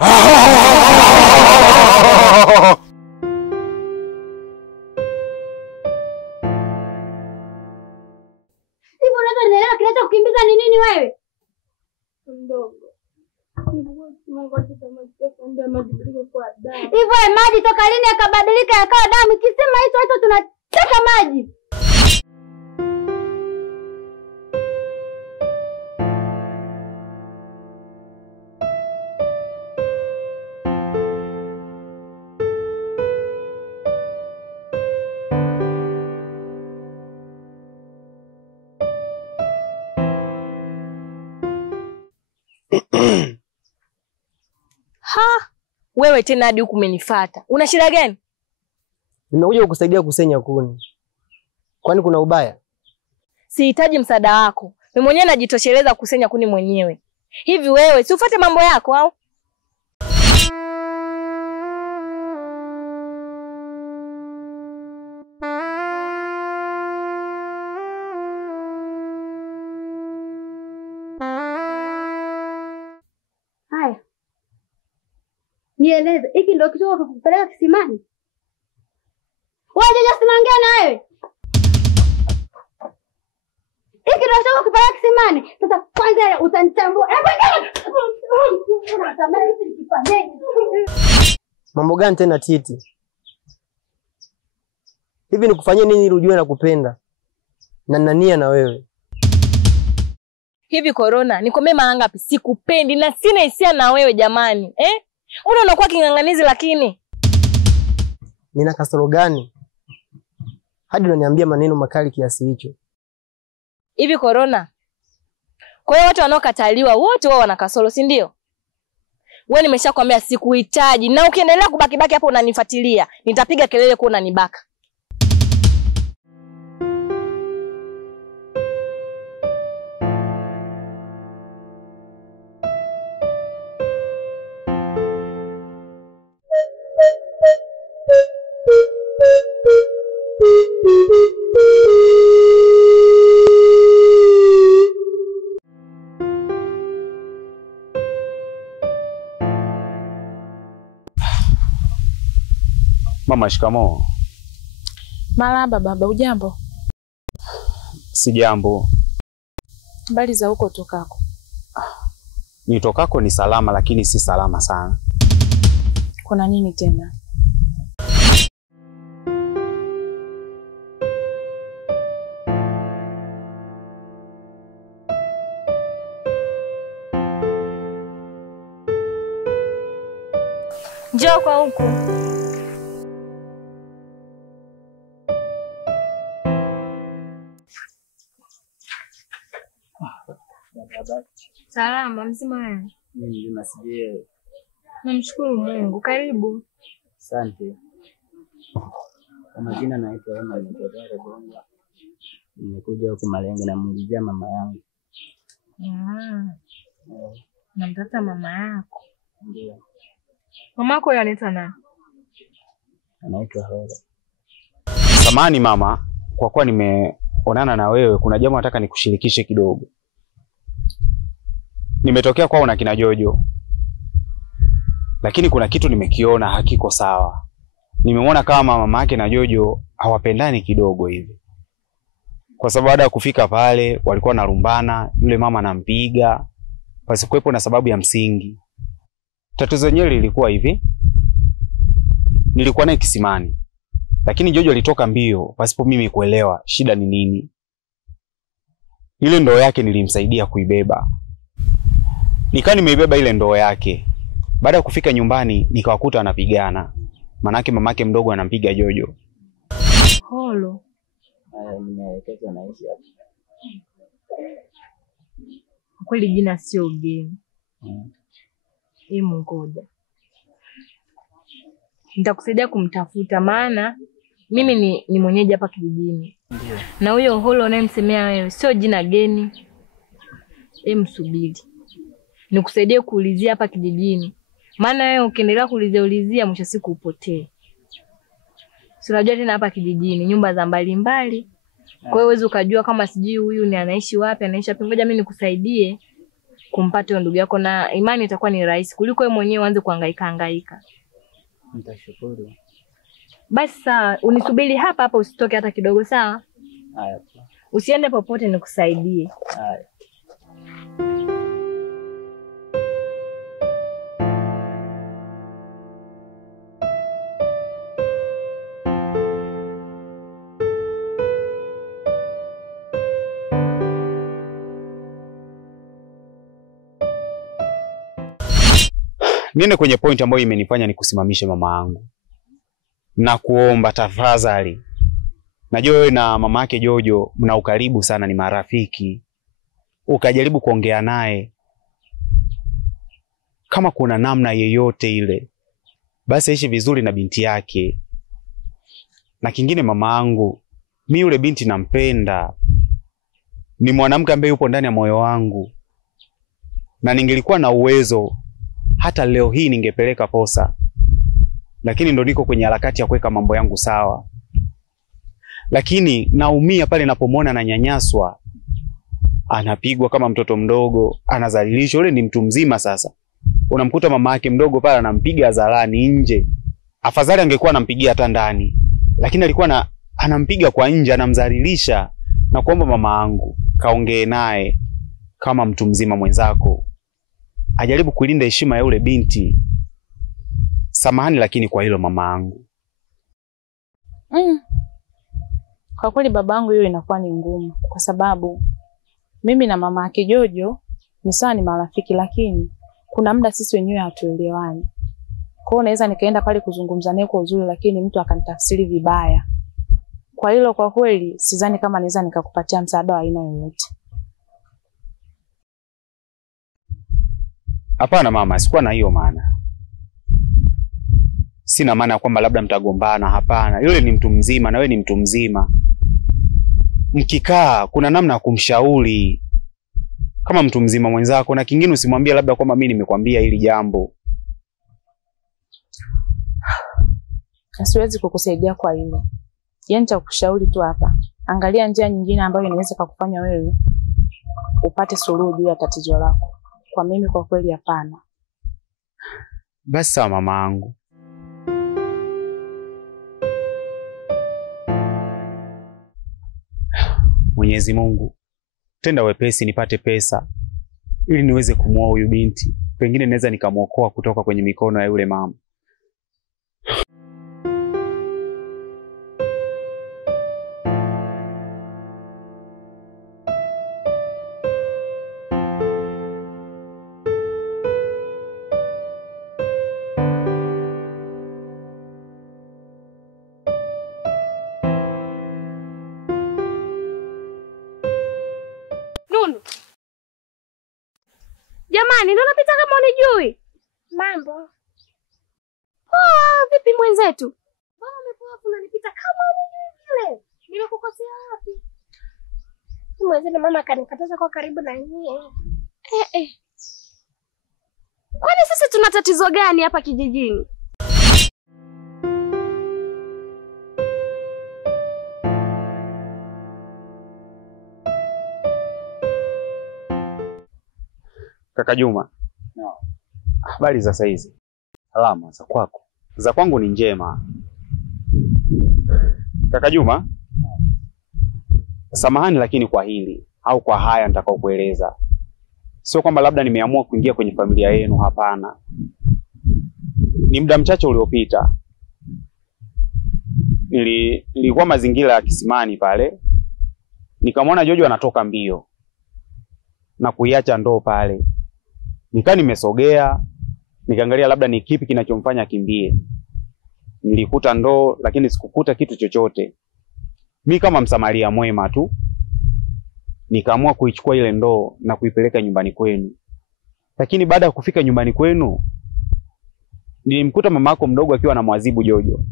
Hivi unataka kinacho kukimbiza ni nini wewe? Ndogo. Hivyo maji toka lini yakabadilika yakawa damu? Kisema hicho tunataka maji. Wewe tena hadi huku umenifuata. Una shida gani? Nimekuja kukusaidia kusenya kuni. Kwani kuna ubaya? Sihitaji msaada wako. Mimi mwenyewe najitosheleza kusenya kuni mwenyewe. Hivi wewe si ufuate mambo yako au? Haya. Nieleze, hiki ndio kitu kukupeleka kisimani? Wewe jaja sinaongea na wewe. Hiki ndio kitu kukupeleka kisimani. Sasa kwanza utanitambua. Mambo gani tena Titi? Hivi nikufanyie nini ili ujue nakupenda? Na nania na wewe. Hivi Corona, nikomee mara ngapi sikupendi na sina hisia na wewe jamani. Unakuwa king'ang'anizi lakini. Nina kasoro gani? Hadi unaniambia maneno makali kiasi hicho. Hivi Corona. Kwa hiyo watu wanaokataliwa wote wao wana kasoro, si ndio? Wewe nimeshakwambia sikuhitaji na ukiendelea kubaki hapo unanifuatilia, nitapiga kelele kwa unanibaka. Mama, shikamoo. Marahaba baba, ujambo? Sijambo. Habari za huko tokako? Nitokako ni salama lakini si salama sana. Kuna nini tena? Njoo kwa huku. Salama, mzima wewe? Mimi mzima sije. Namshukuru Mungu. Karibu. Asante. Kwa majina naitwa Emma Nitodare Bonga. Nimekuja huku Malenga na muulizia mama yangu. Namtafuta mama yako. Ndio. Mama yako anaitwa nani? Anaitwa Hera. Samahani mama, kwa kuwa nimeonana na wewe kuna jambo nataka nikushirikishe kidogo. Nimetokea kwao na kina Jojo. Lakini kuna kitu nimekiona hakiko sawa. Nimemwona kama mama yake na Jojo hawapendani kidogo hivi. Kwa sababu baada ya kufika pale walikuwa narumbana, yule mama anampiga pasikuwepo na sababu ya msingi. Tatizo lenyewe lilikuwa hivi. Nilikuwa naye kisimani. Lakini Jojo alitoka mbio pasipo mimi kuelewa shida ni nini. Ile ndoo yake nilimsaidia kuibeba. Nikawa nimeibeba ile ndoo yake. Baada ya kufika nyumbani nikawakuta wanapigana. Manake mamake mdogo anampiga Jojo. Holo. Nimeelekeza naishi hapa. Kweli jina sio geni. Ngoja. Nitakusaidia kumtafuta maana mimi ni mwenyeji hapa kijijini. Ndio. Na huyo Holo unayemsemea wewe sio jina geni. Msubiri. Nikusaidie kuulizia hapa kijijini. Maana wewe ukiendelea kuulizia mwisho siku upotee. Si unajua tena hapa kijijini nyumba za mbalimbali. Kwa hiyo uweze ukajua kama sijui huyu ni anaishi wapi, anaishi wapi. Ngoja mimi nikusaidie kumpata huyo ndugu yako, na imani itakuwa ni rahisi kuliko wewe mwenyewe uanze kuhangaika. Nitashukuru. Basi sawa, unisubiri hapa hapa, usitoke hata kidogo, sawa? Haya. Usiende popote, nikusaidie. Haya. Niende kwenye point ambayo imenifanya nikusimamishe mama yangu. Na kuomba tafadhali. Najua wewe na mama yake Jojo mna ukaribu sana, ni marafiki. Ukajaribu kuongea naye. Kama kuna namna yeyote ile, basi aishi vizuri na binti yake. Na kingine mama yangu, mimi yule binti nampenda. Ni mwanamke ambaye yupo ndani ya moyo wangu. Na ningelikuwa na uwezo hata leo hii ningepeleka posa. Lakini ndo niko kwenye harakati ya kuweka mambo yangu sawa. Lakini naumia pale napomwona ananyanyaswa. Anapigwa kama mtoto mdogo, anadhalilishwa. Yule ni mtu mzima sasa. Unamkuta mama yake mdogo pale anampiga hadharani nje. Afadhali angekuwa anampigia hata ndani. Lakini alikuwa anampiga kwa nje, anamdhalilisha. Na kuomba mama yangu, kaongee naye kama mtu mzima mwenzako. Ajaribu kulinda heshima ya yule binti. Samahani lakini kwa hilo mama yangu. Kwa kweli babangu, hiyo inakuwa ni ngumu kwa sababu mimi na mama yake Jojo ni sawa, ni marafiki, lakini kuna muda sisi wenyewe hatuelewani. Kwa hiyo naweza nikaenda pale kuzungumza naye kwa uzuri, lakini mtu akanitafsiri vibaya. Kwa hilo kwa kweli sidhani kama naweza nikakupatia msaada wa aina yoyote. Hapana mama, sikuwa na hiyo maana. Sina maana kwamba labda mtagombana, hapana. Yule ni mtu mzima na wewe ni mtu mzima. Mkikaa kuna namna ya kumshauri kama mtu mzima mwenzako, na kingine usimwambie labda kwamba mimi nimekwambia hili jambo. Siwezi kukusaidia kwa hilo. Yaani nitakushauri tu hapa. Angalia njia nyingine ambayo inaweza kukufanya wewe upate suluhu juu ya tatizo lako. Kwa mimi kwa kweli hapana. Basi sawa mama yangu. Mwenyezi Mungu, tenda wepesi nipate pesa ili niweze kumuoa huyu binti. Pengine naweza nikamuokoa kutoka kwenye mikono ya yule mama. Jamani, ndio napita kama unijui. Mambo. Vipi mwenzetu? Mbona umepoa unanipita kama unijui vile? Nimekukosea wapi? Mwenzetu mama kanikataza kwa karibu na nyie. Kwani sisi tuna tatizo gani hapa kijijini? Kaka Juma. No. Habari za saizi? Salama za kwako. Za kwangu ni njema. Kaka Juma. Samahani lakini kwa hili au kwa haya nitakao kueleza. Sio kwamba labda nimeamua kuingia kwenye familia yenu, hapana. Ni muda mchache uliopita. Nilikuwa mazingira ya kisimani pale. Nikamwona Jojo anatoka mbio na kuiacha ndoo pale. Nikaa nimesogea, nikaangalia labda ni kipi kinachomfanya akimbie. Nilikuta ndoo lakini sikukuta kitu chochote. Mimi kama msamaria mwema tu nikaamua kuichukua ile ndoo na kuipeleka nyumbani kwenu. Lakini baada ya kufika nyumbani kwenu nilimkuta mamako mdogo akiwa anamwadhibu Jojo.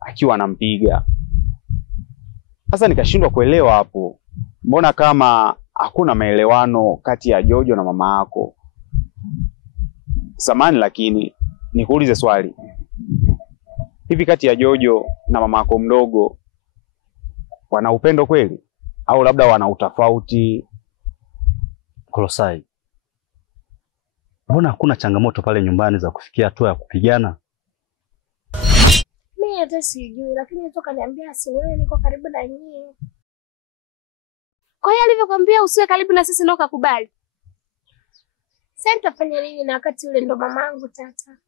Akiwa anampiga. Sasa nikashindwa kuelewa hapo. Mbona kama hakuna maelewano kati ya Jojo na mama yako? Samahani lakini nikuulize swali. Hivi kati ya Jojo na mama yako mdogo wana upendo kweli au labda wana utofauti? Kolosai, Mbona hakuna changamoto pale nyumbani za kufikia hatua ya kupigana? Mimi hata sijui, lakini toka niambia asinione niko karibu na nyie. Kwa hiyo alivyokuambia usiwe karibu na sisi ndio ukakubali. Sasa nitafanya nini na wakati yule ndo mamangu tata?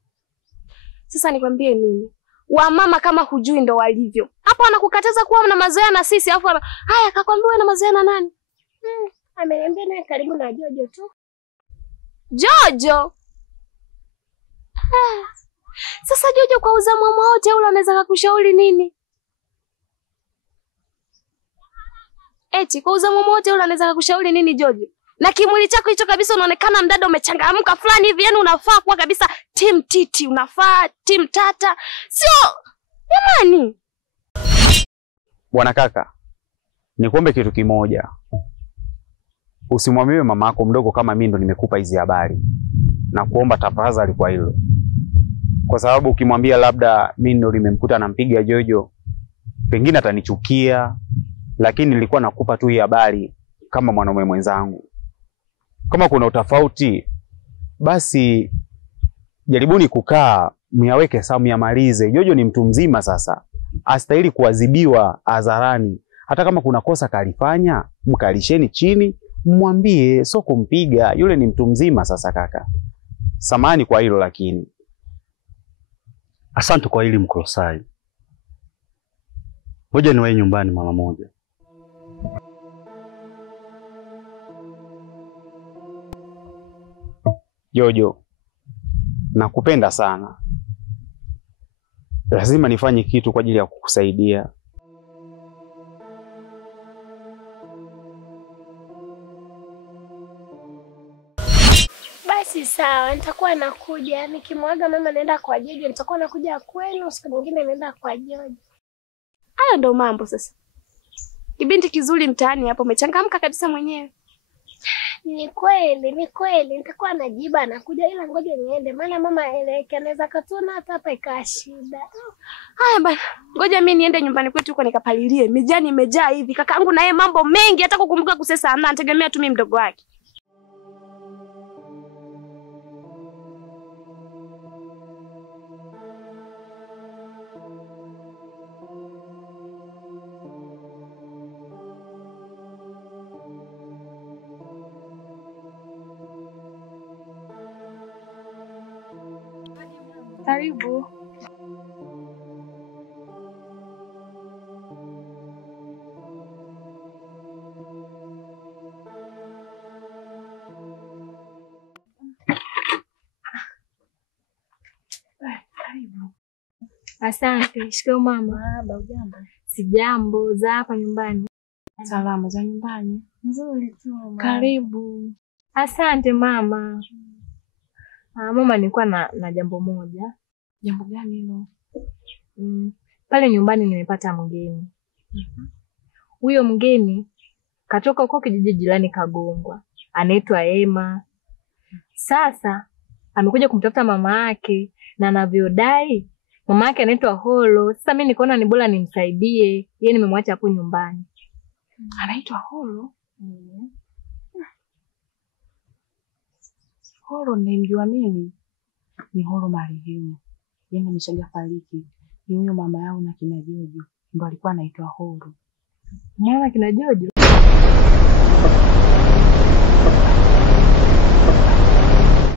Sasa nikwambie nini? Wamama kama hujui ndo walivyo. Hapo anakukataza kuwa na mazoea na sisi, afu haya akakwambia wewe na mazoea na nani? Ameniambia naye karibu na Jojo tu. Jojo. Sasa Jojo kwa uzamwamwa wote ule anaweza kukushauri nini? Eti kwa uzamwamwa wote ule anaweza kukushauri nini Jojo? Na kimwili chako hicho kabisa unaonekana mdada umechangamka fulani hivi, yani unafaa kuwa kabisa team Titi, unafaa team Tata. Sio jamani. Bwana kaka, nikuombe kitu kimoja. Usimwambie mama yako mdogo kama mimi ndo nimekupa hizi habari. Na kuomba tafadhali kwa hilo. Kwa sababu ukimwambia labda mimi ndo nimemkuta anampiga Jojo, pengine atanichukia, lakini nilikuwa nakupa tu hii habari kama mwanaume mwenzangu. Kama kuna utofauti, basi jaribuni kukaa, myaweke sawa, myamalize. Jojo ni mtu mzima sasa. Astahili kuadhibiwa hadharani. Hata kama kuna kosa kalifanya, mkalisheni chini, mwambie, sio kumpiga. Yule ni mtu mzima sasa kaka. Samahani kwa hilo lakini. Asante kwa hili Mkolosai. Ngoja niwae nyumbani mara moja. Jojo, nakupenda sana. Lazima nifanye kitu kwa ajili ya kukusaidia. Basi sawa, nitakuwa nakuja. Nikimwaga mama naenda kwa Jojo, nitakuwa nakuja kwenu, siku nyingine naenda kwa Jojo. Hayo ndo mambo sasa. Kibinti kizuri mtaani hapo, umechangamka kabisa mwenyewe. Ni kweli, nitakuwa najiba nakuja, ila ngoja niende maana mama eleke anaweza katuna hata hapa ikaa shida. Haya bana, ngoja mimi niende nyumbani kwetu huko nikapalilie. Mijani imejaa hivi. Kakaangu na yeye mambo mengi, hata kukumbuka kusesa amna, anategemea tu mimi mdogo wake. Karibu. Asante. Shikamoo mama. Hujambo? Sijambo. Za hapa nyumbani? Salama za nyumbani. Nzuri tu mama. Karibu. Asante mama. Mama, nilikuwa na jambo moja. Jambo gani hilo? Pale nyumbani nimepata mgeni. Huyo mgeni katoka huko kijiji jirani Kagongwa. Anaitwa Ema. Sasa amekuja kumtafuta mama yake, na anavyodai mama yake anaitwa Holo. Sasa mimi nikaona ni bora nimsaidie. Yeye nimemwacha hapo nyumbani. Anaitwa Holo? Holo nimjua mimi. Ni Holo marehemu. Yeye ameshafariki. Ni huyo mama yao na kina Jojo. Ndio alikuwa anaitwa Holo. Mama kina Jojo?